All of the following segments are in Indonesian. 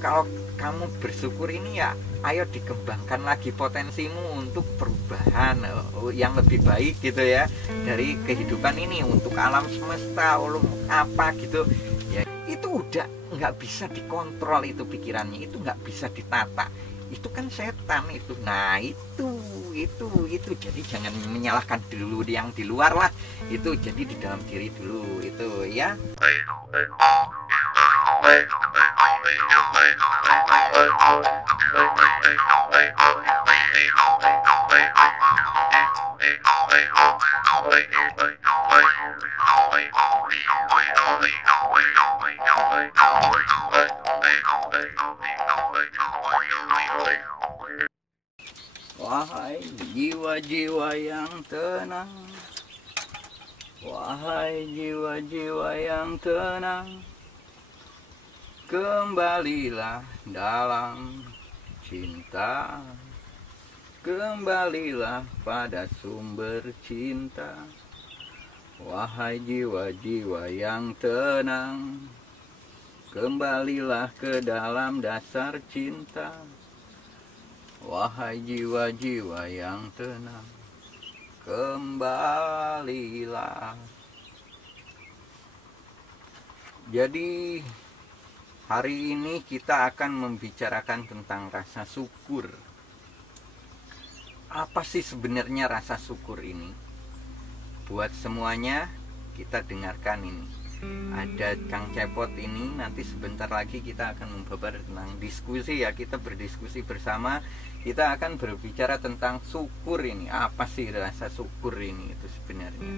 Kalau kamu bersyukur ini ya, ayo dikembangkan lagi potensimu untuk perubahan yang lebih baik gitu ya, dari kehidupan ini untuk alam semesta, ulum apa gitu ya. Itu udah nggak bisa dikontrol, itu pikirannya itu nggak bisa ditata, itu kan setan itu. Nah itu jadi jangan menyalahkan dulu yang di luar lah, itu jadi di dalam diri dulu itu ya. Wahai jiwa-jiwa yang tenang, wahai jiwa-jiwa yang tenang, kembalilah dalam cinta, kembalilah pada sumber cinta. Wahai jiwa-jiwa yang tenang, kembalilah ke dalam dasar cinta. Wahai jiwa-jiwa yang tenang, kembalilah. Jadi hari ini kita akan membicarakan tentang rasa syukur. Apa sih sebenarnya rasa syukur ini? Buat semuanya, kita dengarkan ini. Ada Kang Cepot ini, nanti sebentar lagi kita akan membabar tentang diskusi ya. Kita berdiskusi bersama, kita akan berbicara tentang syukur ini. Apa sih rasa syukur ini itu sebenarnya?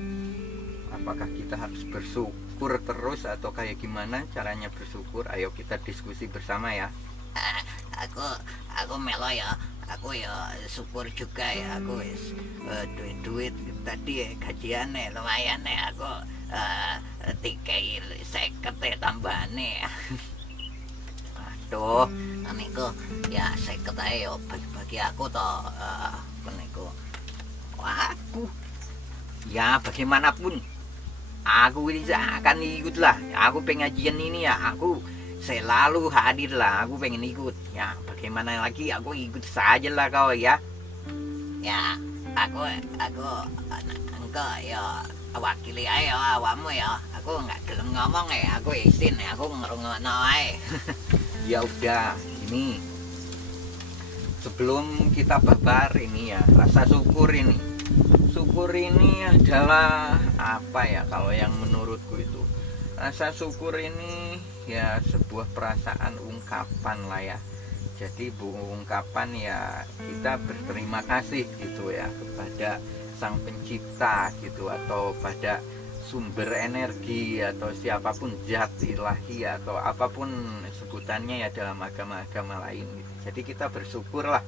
Apakah kita harus bersyukur terus atau kayak gimana caranya bersyukur? Ayo kita diskusi bersama ya. Aku melo ya, aku ya syukur juga ya. Aku wis duit tadi gajiane lumayan ya. Aku 50 tambahane. Aduh, Niku ya 50 ae yo bagi aku toh. Niku aku ya bagaimanapun aku ini akan ikut lah. Aku pengajian ini ya, aku selalu hadir lah. Aku pengen ikut ya, bagaimana lagi, aku ikut saja lah kau ya. Ya aku engko ya wakili ae awakmu ya. Aku nggak gelem ngomong ya, aku izin ya, aku ngrungokno ae. Ya udah, ini sebelum kita babar ini ya, rasa syukur ini. Syukur ini adalah apa ya, kalau yang menurutku itu rasa syukur ini ya sebuah perasaan, ungkapan lah ya. Jadi ungkapan ya, kita berterima kasih gitu ya kepada sang pencipta gitu, atau pada sumber energi atau siapapun, zat ilahi atau apapun sebutannya ya dalam agama-agama lain gitu. Jadi kita bersyukurlah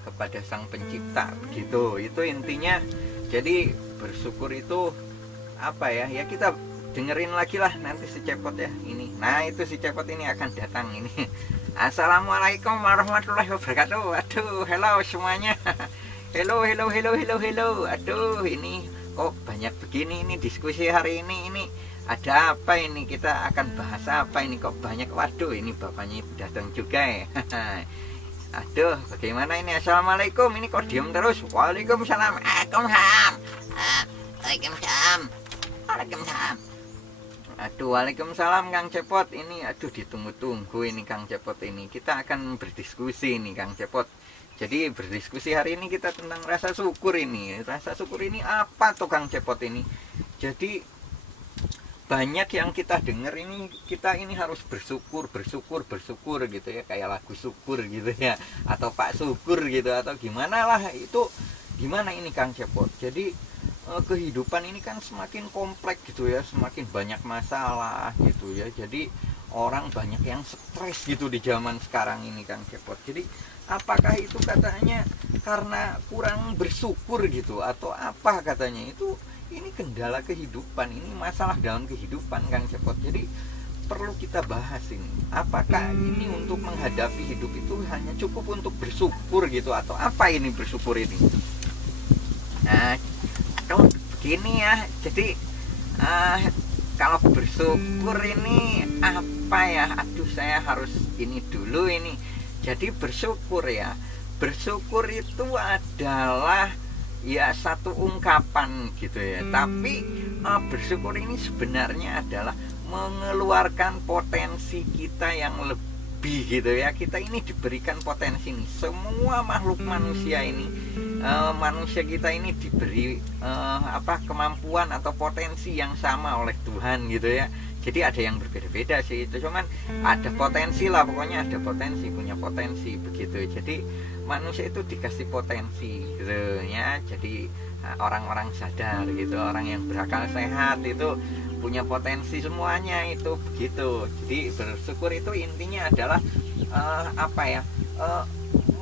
kepada sang pencipta gitu, itu intinya. Jadi bersyukur itu apa ya, ya kita dengerin lagi lah nanti si Cepot ya ini. Nah itu si Cepot ini akan datang ini. Assalamualaikum warahmatullahi wabarakatuh. Aduh, hello semuanya. Hello. Aduh, ini kok banyak begini ini diskusi hari ini. Ini ada apa ini? Kita akan bahas apa ini? Kok banyak? Waduh, ini bapaknya datang juga ya. Aduh, bagaimana ini? Assalamualaikum. Ini kok diem terus? Waalaikumsalam. Waalaikumsalam. Aduh, waalaikumsalam Kang Cepot. Ini aduh ditunggu-tunggu ini Kang Cepot ini. Kita akan berdiskusi nih Kang Cepot. Jadi berdiskusi hari ini kita tentang rasa syukur ini. Rasa syukur ini apa tuh Kang Cepot ini? Jadi banyak yang kita dengar ini, kita ini harus bersyukur gitu ya, kayak lagu syukur gitu ya, atau Pak Syukur gitu, atau gimana lah itu. Gimana ini Kang Cepot? Jadi kehidupan ini kan semakin kompleks gitu ya, semakin banyak masalah gitu ya. Jadi orang banyak yang stres gitu di zaman sekarang ini Kang Cepot. Jadi apakah itu katanya karena kurang bersyukur gitu, atau apa katanya itu? Ini kendala kehidupan, ini masalah dalam kehidupan Kang Cepot. Jadi perlu kita bahas ini. Apakah ini untuk menghadapi hidup itu hanya cukup untuk bersyukur gitu, atau apa ini bersyukur ini? Nah, begini ya. Jadi kalau bersyukur ini apa ya, aduh saya harus ini dulu ini. Jadi bersyukur ya, bersyukur itu adalah ya satu ungkapan gitu ya, tapi bersyukur ini sebenarnya adalah mengeluarkan potensi kita yang lebih gitu ya. Kita ini diberikan potensi nih, semua makhluk manusia ini, manusia kita ini diberi kemampuan atau potensi yang sama oleh Tuhan gitu ya. Jadi ada yang berbeda-beda sih, itu cuman ada potensi lah, pokoknya ada potensi, punya potensi begitu. Jadi manusia itu dikasih potensi gitu ya. Jadi orang-orang sadar gitu, orang yang berakal sehat itu punya potensi semuanya itu begitu. Jadi bersyukur itu intinya adalah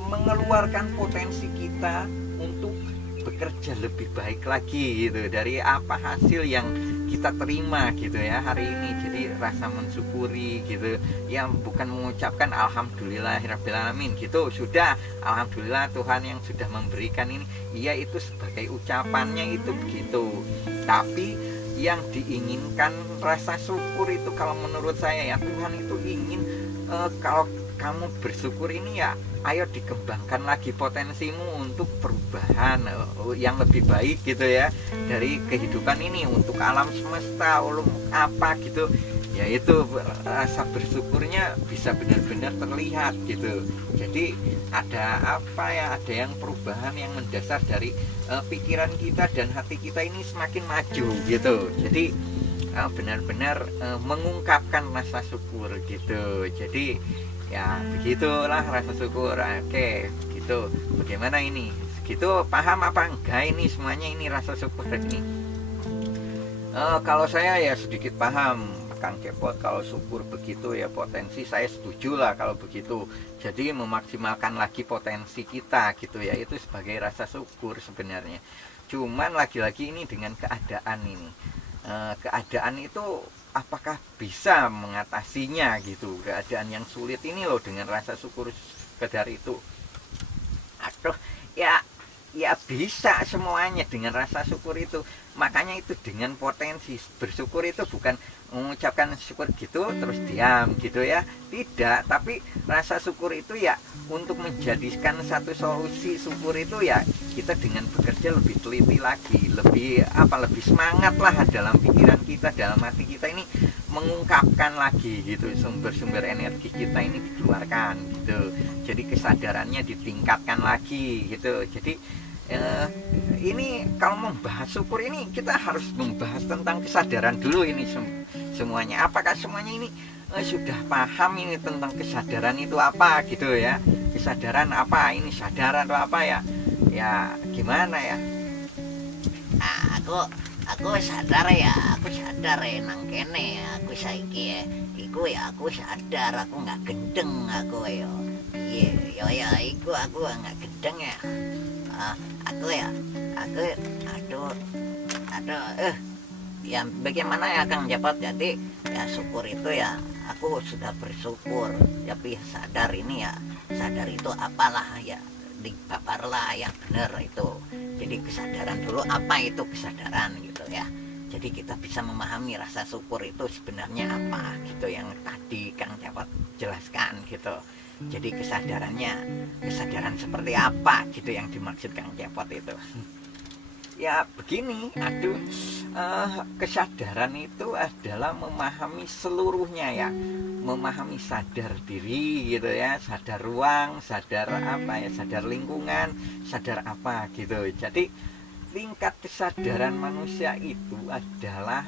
mengeluarkan potensi kita untuk bekerja lebih baik lagi gitu dari apa hasil yang kita terima gitu ya hari ini. Jadi rasa mensyukuri gitu ya, bukan mengucapkan alhamdulillahirrabbilalamin gitu, sudah alhamdulillah Tuhan yang sudah memberikan ini, iya itu sebagai ucapannya itu begitu. Tapi yang diinginkan rasa syukur itu kalau menurut saya ya, Tuhan itu ingin kalau kamu bersyukur ini ya, ayo dikembangkan lagi potensimu untuk perubahan yang lebih baik gitu ya dari kehidupan ini, untuk alam semesta apa gitu ya. Itu rasa bersyukurnya bisa benar-benar terlihat gitu. Jadi ada ada yang perubahan yang mendasar dari pikiran kita dan hati kita ini semakin maju gitu. Jadi benar-benar mengungkapkan rasa syukur gitu. Jadi ya begitulah rasa syukur. Oke gitu, bagaimana ini gitu, paham apa enggak ini semuanya ini rasa syukur ini? Kalau saya ya sedikit paham Kang Cepot, kalau syukur begitu ya potensi, saya setuju lah kalau begitu. Jadi memaksimalkan lagi potensi kita gitu ya, itu sebagai rasa syukur sebenarnya. Cuman lagi-lagi ini dengan keadaan ini, keadaan itu apakah bisa mengatasinya gitu, keadaan yang sulit ini loh, dengan rasa syukur sekedar itu. Aduh ya bisa semuanya dengan rasa syukur itu. Makanya itu dengan potensi bersyukur itu bukan mengucapkan syukur gitu terus diam gitu ya, tidak. Tapi rasa syukur itu ya untuk menjadikan satu solusi syukur itu ya, kita dengan bekerja lebih teliti lagi, lebih semangat lah dalam pikiran kita, dalam hati kita ini, mengungkapkan lagi gitu, sumber-sumber energi kita ini dikeluarkan gitu. Jadi kesadarannya ditingkatkan lagi gitu. Jadi ini kalau membahas syukur ini kita harus membahas tentang kesadaran dulu ini semuanya. Apakah semuanya ini sudah paham ini tentang kesadaran itu apa gitu ya? Kesadaran apa ini, sadar atau apa ya? Ya gimana ya? Aku sadar ya nang kene aku saiki aku sadar aku nggak gendeng aku ya. Iya aku nggak gendeng ya. Ya bagaimana ya Kang Cepot? Jadi ya syukur itu ya, aku sudah bersyukur, tapi sadar ini ya, sadar itu apalah ya, dipaparlah yang benar itu. Jadi kesadaran dulu, apa itu kesadaran gitu ya. Jadi kita bisa memahami rasa syukur itu sebenarnya apa gitu, yang tadi Kang Cepot jelaskan gitu. Jadi kesadaran seperti apa gitu yang dimaksud Kang Cepot itu. Ya begini, kesadaran itu adalah memahami seluruhnya ya, memahami sadar diri gitu ya, sadar ruang, sadar sadar lingkungan, sadar apa gitu. Jadi tingkat kesadaran manusia itu adalah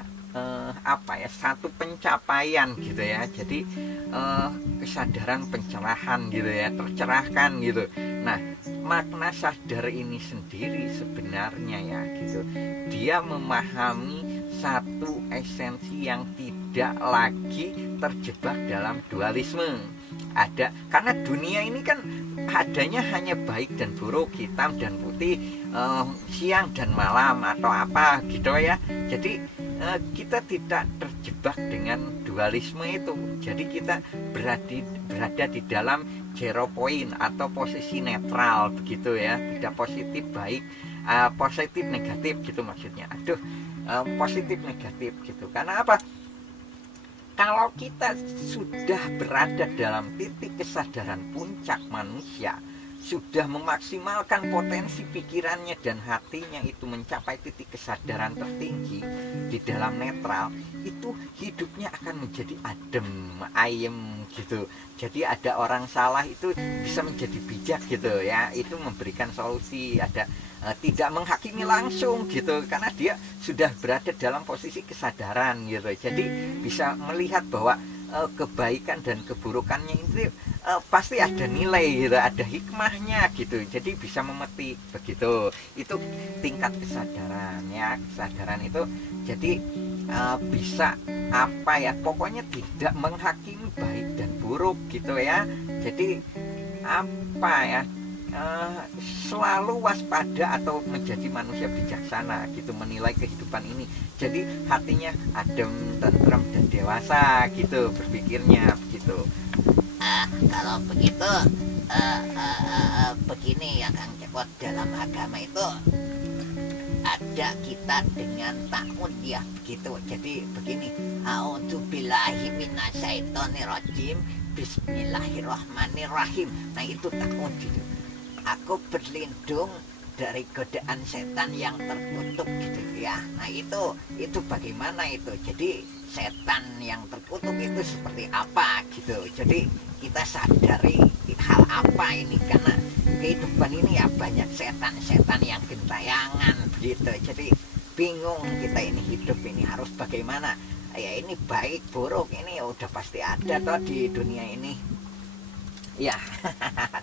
satu pencapaian gitu ya. Jadi kesadaran pencerahan gitu ya, tercerahkan gitu. Nah, makna sadar ini sendiri sebenarnya ya gitu, dia memahami satu esensi yang tidak lagi terjebak dalam dualisme. Karena dunia ini kan adanya hanya baik dan buruk, hitam dan putih, siang dan malam atau apa gitu ya. Jadi kita tidak terjebak dengan dualisme itu. Jadi kita berada di dalam zero point atau posisi netral begitu ya, tidak positif baik, positif negatif gitu maksudnya. Positif negatif gitu. Karena apa? Kalau kita sudah berada dalam titik kesadaran puncak manusia, sudah memaksimalkan potensi pikirannya dan hatinya itu mencapai titik kesadaran tertinggi di dalam netral, itu hidupnya akan menjadi adem, ayem gitu. Jadi ada orang salah itu bisa menjadi bijak gitu ya, itu memberikan solusi, ada tidak menghakimi langsung gitu, karena dia sudah berada dalam posisi kesadaran gitu. Jadi bisa melihat bahwa kebaikan dan keburukannya itu pasti ada nilai gitu, ada hikmahnya gitu. Jadi bisa memetik begitu. Itu tingkat kesadaran ya. Kesadaran itu jadi bisa apa ya? Pokoknya tidak menghakimi baik dan buruk gitu ya. Jadi apa ya? Selalu waspada atau menjadi manusia bijaksana gitu, menilai kehidupan ini. Jadi hatinya adem, tentrem dan dewasa gitu berpikirnya begitu. Kalau begitu begini ya Kang Cepot, dalam agama itu ada kita dengan ta'ud ya begitu. Jadi begini, a'udzubillahi minasyaitonirrajim, bismillahirrahmanirrahim. Nah itu ta'ud gitu. Aku berlindung dari godaan setan yang terkutuk gitu ya. Nah itu bagaimana itu? Jadi setan yang terkutuk itu seperti apa gitu. Jadi kita sadari hal apa ini, karena kehidupan ini ya banyak setan-setan yang gentayangan begitu. Jadi bingung kita ini hidup ini harus bagaimana. Ya ini baik buruk ini udah pasti ada toh di dunia ini. Ya,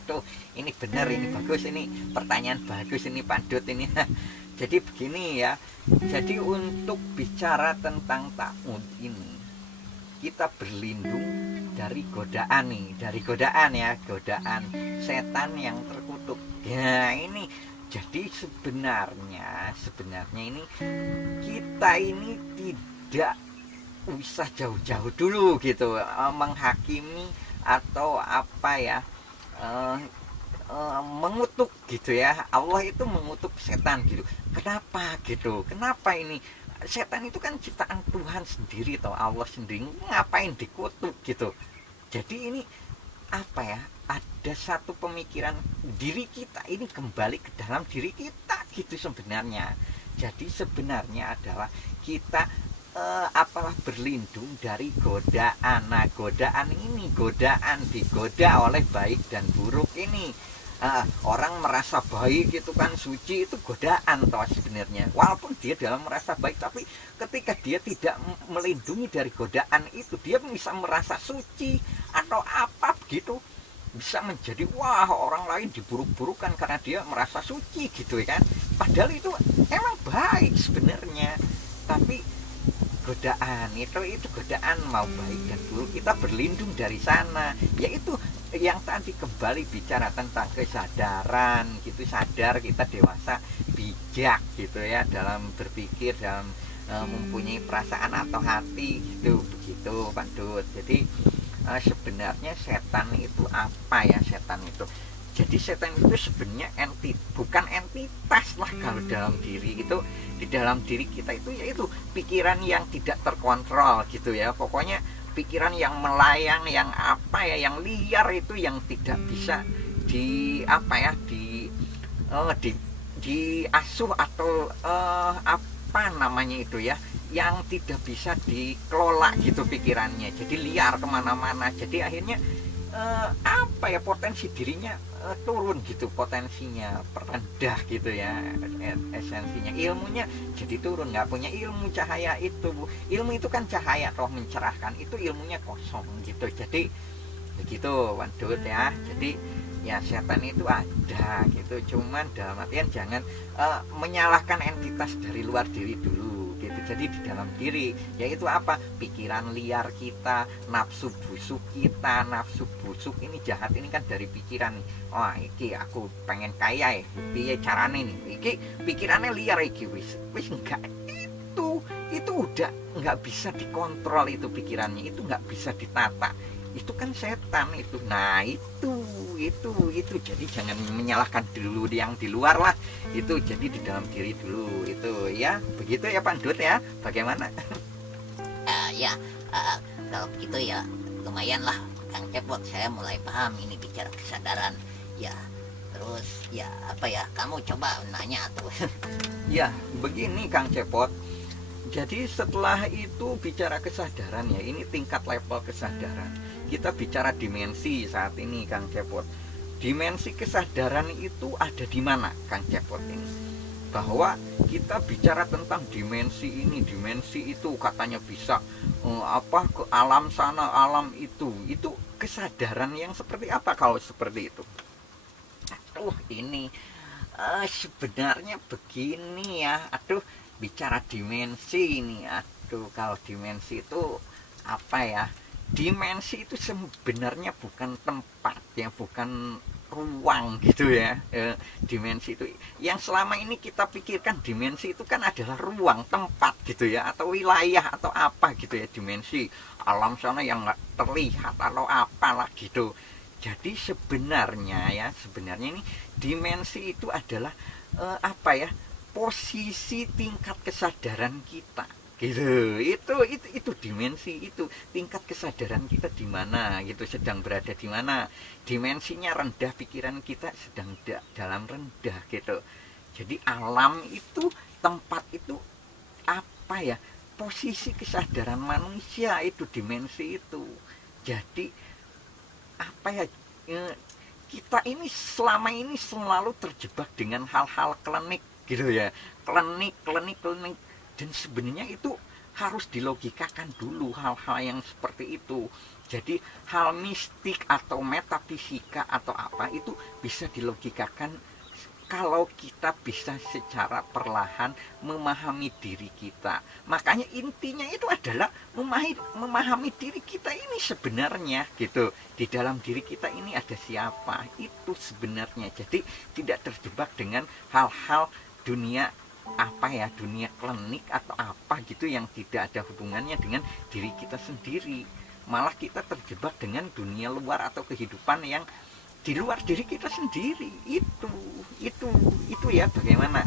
tuh ini benar, ini bagus, ini pertanyaan bagus ini Pak Dut ini. Jadi begini ya. Jadi untuk bicara tentang ta'ud ini, kita berlindung dari godaan nih, dari godaan ya, godaan setan yang terkutuk. Ya ini jadi sebenarnya ini kita ini tidak usah jauh-jauh dulu gitu menghakimi atau apa ya, mengutuk gitu ya. Allah itu mengutuk setan gitu. Kenapa gitu? Kenapa ini? Setan itu kan ciptaan Tuhan sendiri toh, Allah sendiri, ngapain dikutuk gitu. Jadi ini apa ya? Ada satu pemikiran diri kita ini kembali ke dalam diri kita gitu sebenarnya. Jadi sebenarnya adalah kita apalah berlindung dari godaan. Nah godaan ini, godaan digoda oleh baik dan buruk ini. Orang merasa baik itu kan suci, itu godaan toh sebenarnya. Walaupun dia dalam merasa baik, tapi ketika dia tidak melindungi dari godaan itu, dia bisa merasa suci atau apa begitu, bisa menjadi wah orang lain diburuk-burukan karena dia merasa suci gitu kan. Padahal itu emang baik sebenarnya, tapi godaan itu godaan mau baik dan buruk, kita berlindung dari sana. Yaitu yang tadi kembali bicara tentang kesadaran gitu, sadar kita dewasa, bijak gitu ya dalam berpikir, dalam mempunyai perasaan atau hati gitu begitu Pak Dut. Jadi sebenarnya setan itu apa ya? Setan itu, jadi setan itu sebenarnya bukan entitas lah kalau dalam diri itu. Di dalam diri kita itu yaitu pikiran yang tidak terkontrol gitu ya. Pokoknya pikiran yang melayang, yang apa ya, yang liar itu, yang tidak bisa di apa ya, diasuh atau apa namanya itu ya, yang tidak bisa dikelola gitu pikirannya. Jadi liar kemana-mana. Jadi akhirnya apa ya, potensi dirinya turun gitu, potensinya rendah gitu ya, esensinya, ilmunya jadi turun, nggak punya ilmu cahaya itu. Ilmu itu kan cahaya toh, mencerahkan, itu ilmunya kosong gitu. Jadi begitu Wandut ya. Jadi ya setan itu ada gitu, cuman dalam artian jangan menyalahkan entitas dari luar diri dulu gitu. Jadi di dalam diri yaitu apa, pikiran liar kita, nafsu busuk kita. Nafsu busuk ini jahat ini kan dari pikiran nih. Wah iki aku pengen kaya ya, piye carane nih, iki pikirannya liar iki, wis enggak, itu udah nggak bisa dikontrol, itu pikirannya itu nggak bisa ditata, itu kan setan itu. Nah itu jadi jangan menyalahkan dulu yang di luar lah, itu jadi di dalam diri dulu itu ya. Begitu ya Pak Dut ya, bagaimana? Ya kalau begitu ya lumayan lah Kang Cepot, saya mulai paham ini bicara kesadaran. Ya, terus ya apa ya, kamu coba nanya tuh. Ya, begini Kang Cepot. Jadi setelah itu bicara kesadaran ya, ini tingkat level kesadaran. Kita bicara dimensi saat ini Kang Cepot. Dimensi kesadaran itu ada di mana Kang Cepot ini? Bahwa kita bicara tentang dimensi ini, dimensi itu, katanya bisa ke alam sana, alam itu kesadaran yang seperti apa kalau seperti itu? Aduh, ini sebenarnya begini ya. Aduh, bicara dimensi ini, aduh, kalau dimensi itu apa ya? Dimensi itu sebenarnya bukan tempat ya, bukan ruang gitu ya. Dimensi itu yang selama ini kita pikirkan dimensi itu kan adalah ruang, tempat gitu ya, atau wilayah atau apa gitu ya. Dimensi alam sana yang nggak terlihat atau apalah gitu. Jadi sebenarnya ini dimensi itu adalah apa ya, posisi tingkat kesadaran kita gitu. Itu dimensi, itu tingkat kesadaran kita di mana gitu, sedang berada di mana. Dimensinya rendah, pikiran kita sedang dalam rendah gitu. Jadi alam itu, tempat itu apa ya, posisi kesadaran manusia itu, dimensi itu. Jadi apa ya, kita ini selama ini selalu terjebak dengan hal-hal klinik gitu ya, klinik. Dan sebenarnya itu harus dilogikakan dulu hal-hal yang seperti itu. Jadi hal mistik atau metafisika atau apa itu bisa dilogikakan kalau kita bisa secara perlahan memahami diri kita. Makanya intinya itu adalah memahami diri kita ini sebenarnya gitu. Di dalam diri kita ini ada siapa, itu sebenarnya. Jadi tidak terjebak dengan hal-hal dunia apa ya, dunia klinik atau apa gitu yang tidak ada hubungannya dengan diri kita sendiri. Malah kita terjebak dengan dunia luar atau kehidupan yang di luar diri kita sendiri. Itu ya, bagaimana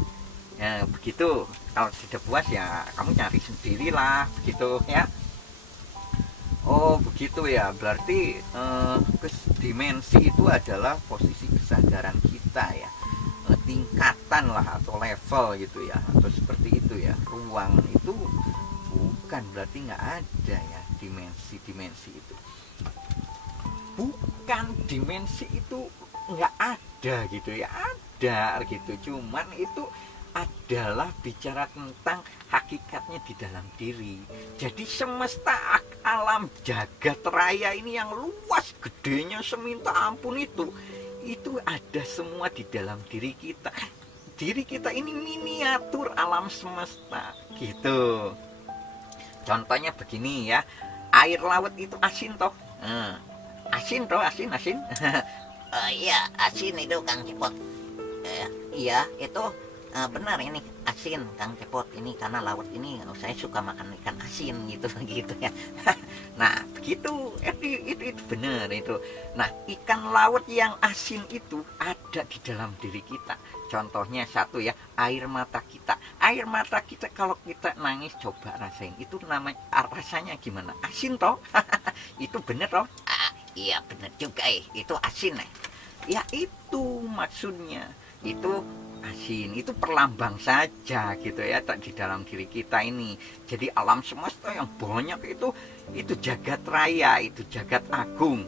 ya, begitu. Kalau sudah puas ya kamu cari sendirilah begitu ya. Oh begitu ya, berarti dimensi itu adalah posisi kesadaran kita ya, tingkatan lah atau level gitu ya, atau seperti itu ya. Ruang itu bukan berarti nggak ada ya, dimensi itu bukan, dimensi itu nggak ada gitu ya, ada gitu, cuman itu adalah bicara tentang hakikatnya di dalam diri. Jadi semesta alam jagat raya ini yang luas gedenya seminta ampun itu ada semua di dalam diri kita. Diri kita ini miniatur alam semesta gitu. Contohnya begini ya, air laut itu asin toh. Asin. Iya, asin itu Kang Cepot. Iya, itu benar ini asin Kang Cepot. Ini karena laut ini saya suka makan ikan asin gitu gitu ya. Nah begitu, itu benar itu. Nah, ikan laut yang asin itu ada di dalam diri kita. Contohnya satu ya, air mata kita. Air mata kita kalau kita nangis, coba rasain, itu namanya rasanya gimana? Asin toh. Itu bener toh. Iya bener juga itu asin ya. Itu maksudnya, itu asin, itu perlambang saja gitu ya di dalam diri kita ini. Jadi alam semesta yang banyak itu jagat raya, itu jagat agung.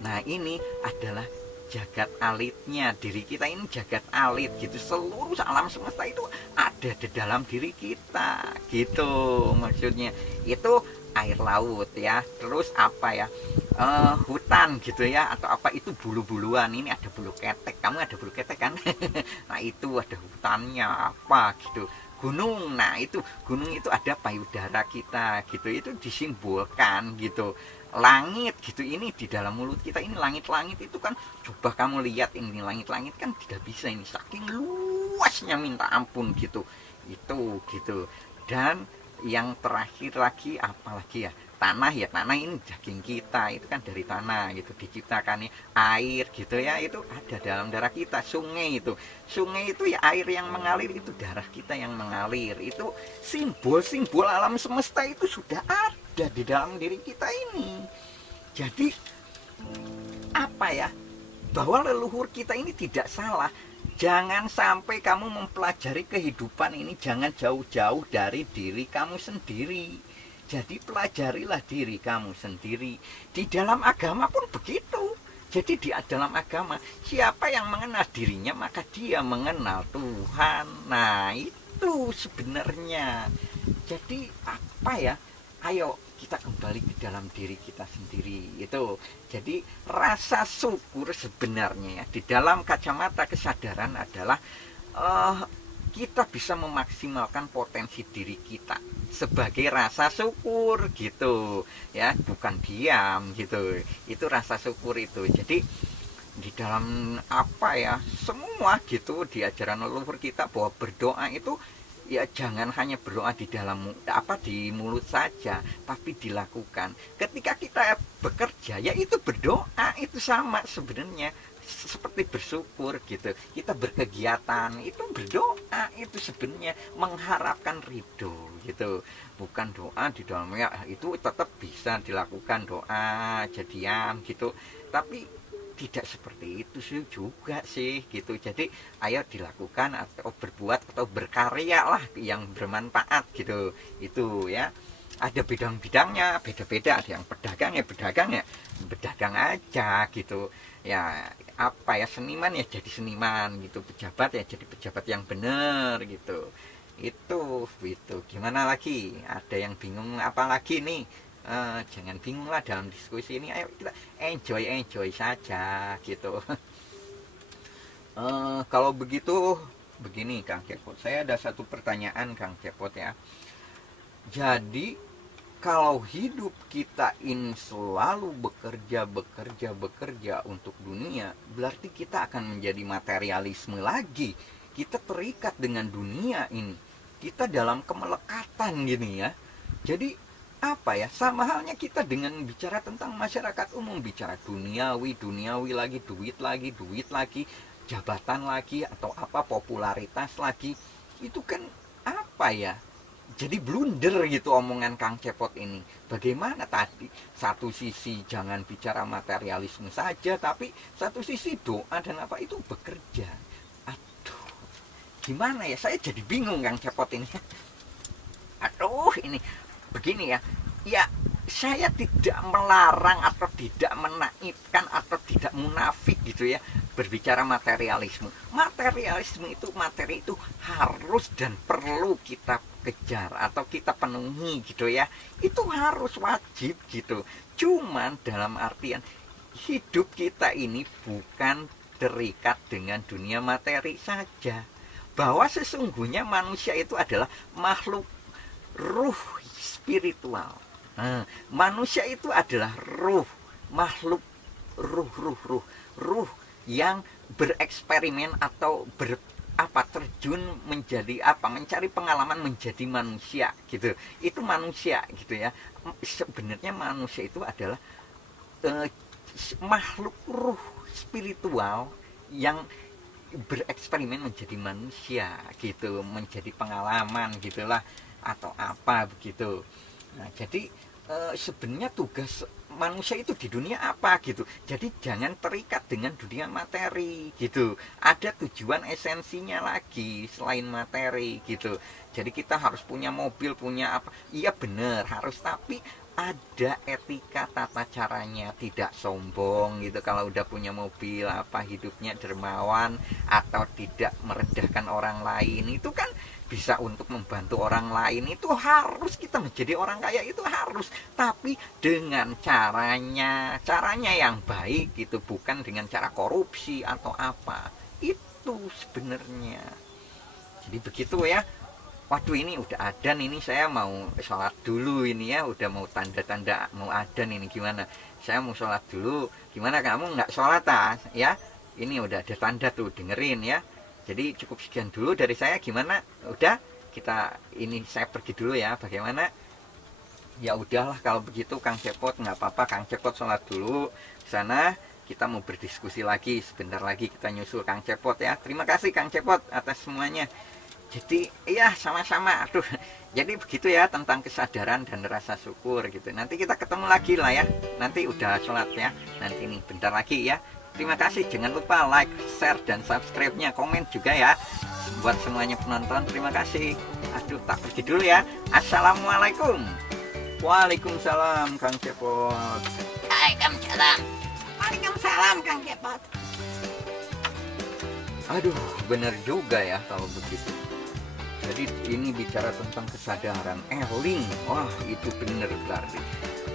Nah ini adalah jagat alitnya, diri kita ini jagat alit gitu. Seluruh alam semesta itu ada di dalam diri kita gitu maksudnya. Itu air laut ya, terus apa ya, hutan gitu ya, atau apa itu bulu-buluan. Ini ada bulu ketek, kamu ada bulu ketek kan? Nah itu ada hutannya apa gitu. Gunung, nah itu gunung itu ada payudara kita gitu, itu disimbolkan gitu. Langit gitu, ini di dalam mulut kita ini langit-langit itu kan, coba kamu lihat ini langit-langit kan tidak bisa, ini saking luasnya minta ampun gitu. Itu gitu. Dan yang terakhir lagi apalagi ya, tanah ya, tanah ini daging kita, itu kan dari tanah gitu diciptakan ya. Air gitu ya, itu ada dalam darah kita. Sungai itu ya air yang mengalir, itu darah kita yang mengalir. Itu simbol-simbol alam semesta itu sudah ada ada di dalam diri kita ini. Jadi apa ya, bahwa leluhur kita ini tidak salah. Jangan sampai kamu mempelajari kehidupan ini, jangan jauh-jauh dari diri kamu sendiri. Jadi pelajarilah diri kamu sendiri. Di dalam agama pun begitu. Jadi di dalam agama, siapa yang mengenal dirinya maka dia mengenal Tuhan. Nah itu sebenarnya. Jadi apa ya, ayo kita kembali ke dalam diri kita sendiri itu. Jadi rasa syukur sebenarnya ya, di dalam kacamata kesadaran adalah kita bisa memaksimalkan potensi diri kita sebagai rasa syukur gitu ya, bukan diam gitu. Itu rasa syukur itu. Jadi di dalam apa ya, semua gitu di ajaran leluhur kita bahwa berdoa itu ya jangan hanya berdoa di dalam di mulut saja, tapi dilakukan. Ketika kita bekerja ya itu berdoa, itu sama sebenarnya seperti bersyukur gitu. Kita berkegiatan itu berdoa, itu sebenarnya mengharapkan ridho gitu. Bukan doa di dalamnya itu tetap bisa dilakukan doa jadian gitu, tapi tidak seperti itu sih juga sih gitu. Jadi ayo dilakukan atau berbuat atau berkarya lah yang bermanfaat gitu. Itu ya, ada bidang-bidangnya beda-beda. Ada yang pedagang ya berdagang aja gitu ya. Apa ya, seniman ya jadi seniman gitu, pejabat ya jadi pejabat yang benar gitu. Itu gimana lagi, ada yang bingung apa lagi nih? Jangan bingung lah dalam diskusi ini, ayo kita enjoy saja gitu. Kalau begitu begini Kang Cepot, saya ada satu pertanyaan Kang Cepot ya. Jadi kalau hidup kita ini selalu bekerja untuk dunia, berarti kita akan menjadi materialisme lagi. Kita terikat dengan dunia ini, kita dalam kemelekatan gini ya. Jadi apa ya, sama halnya kita dengan bicara tentang masyarakat umum, bicara duniawi lagi, duit lagi, jabatan lagi, atau apa, popularitas lagi. Itu kan apa ya, jadi blunder gitu omongan Kang Cepot ini. Bagaimana tadi, satu sisi jangan bicara materialisme saja, tapi satu sisi doa dan apa itu bekerja. Aduh, gimana ya, saya jadi bingung Kang Cepot ini. Aduh, ini begini ya, saya tidak melarang atau tidak menaifkan atau tidak munafik gitu ya berbicara materialisme. Materialisme itu, materi itu harus dan perlu kita kejar atau kita penuhi gitu ya. Itu harus, wajib gitu. Cuman dalam artian hidup kita ini bukan terikat dengan dunia materi saja. Bahwa sesungguhnya manusia itu adalah makhluk ruh spiritual. Manusia itu adalah ruh, makhluk ruh yang bereksperimen atau terjun menjadi mencari pengalaman menjadi manusia gitu. Itu manusia gitu ya. Sebenarnya manusia itu adalah makhluk ruh spiritual yang bereksperimen menjadi manusia gitu, menjadi pengalaman gitulah atau apa begitu. Nah, jadi sebenarnya tugas manusia itu di dunia apa gitu. Jadi jangan terikat dengan dunia materi gitu. Ada tujuan esensinya lagi selain materi gitu. Jadi kita harus punya mobil, punya apa. Iya benar, harus, tapi ada etika tata caranya, tidak sombong gitu. Kalau udah punya mobil, apa hidupnya dermawan atau tidak merendahkan orang lain, itu kan bisa untuk membantu orang lain. Itu harus, kita menjadi orang kaya itu harus, tapi dengan caranya yang baik gitu, bukan dengan cara korupsi atau apa. Itu sebenarnya. Jadi begitu ya. Waduh, ini udah adzan, ini saya mau sholat dulu ini ya, udah mau tanda-tanda mau adzan ini, gimana? Saya mau sholat dulu, gimana kamu nggak sholat ya? Ini udah ada tanda tuh, dengerin ya. Jadi cukup sekian dulu dari saya, gimana? Udah, ini saya pergi dulu ya, bagaimana? Ya udahlah kalau begitu Kang Cepot, nggak apa-apa, Kang Cepot sholat dulu sana. Kita mau berdiskusi lagi, sebentar lagi kita nyusul Kang Cepot ya. Terima kasih Kang Cepot atas semuanya. Jadi iya sama-sama. Aduh, jadi begitu ya tentang kesadaran dan rasa syukur gitu. Nanti kita ketemu lagi lah ya. Nanti udah sholat ya. Nanti nih bentar lagi ya. Terima kasih, jangan lupa like, share, dan subscribe-nya, komen juga ya. Buat semuanya penonton, terima kasih. Aduh, tak pergi dulu ya. Assalamualaikum. Waalaikumsalam, Kang Cepot. Waalaikumsalam. Waalaikumsalam, Kang Cepot. Aduh, bener juga ya kalau begitu. Jadi ini bicara tentang kesadaran eling. Wah, itu bener berarti.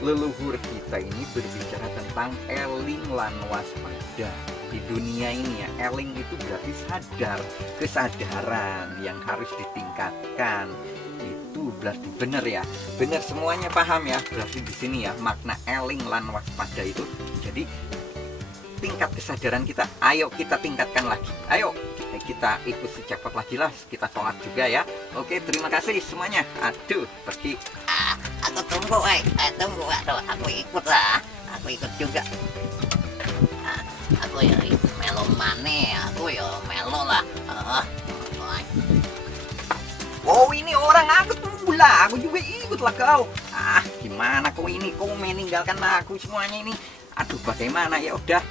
Leluhur kita ini berbicara tentang eling lan waspada. Di dunia ini ya, eling itu berarti sadar, kesadaran yang harus ditingkatkan. Itu berarti bener ya. Bener semuanya paham ya. Berarti di sini ya makna eling lan waspada itu. Jadi tingkat kesadaran kita, ayo kita tingkatkan lagi. Ayo kita ikut si Cepot lagi lah, kita sholat juga ya. Oke, terima kasih semuanya. Aduh, pergi. Aku tunggu, tunggu. Aduh, aku ikut lah. Aku ikut juga. Aku ya melo mana? Aku ya melo lah. Oh, ini orang aku tunggu lah. Aku juga ikut lah kau. Gimana kau ini? Kau meninggalkan aku semuanya ini. Aduh, bagaimana ya udah.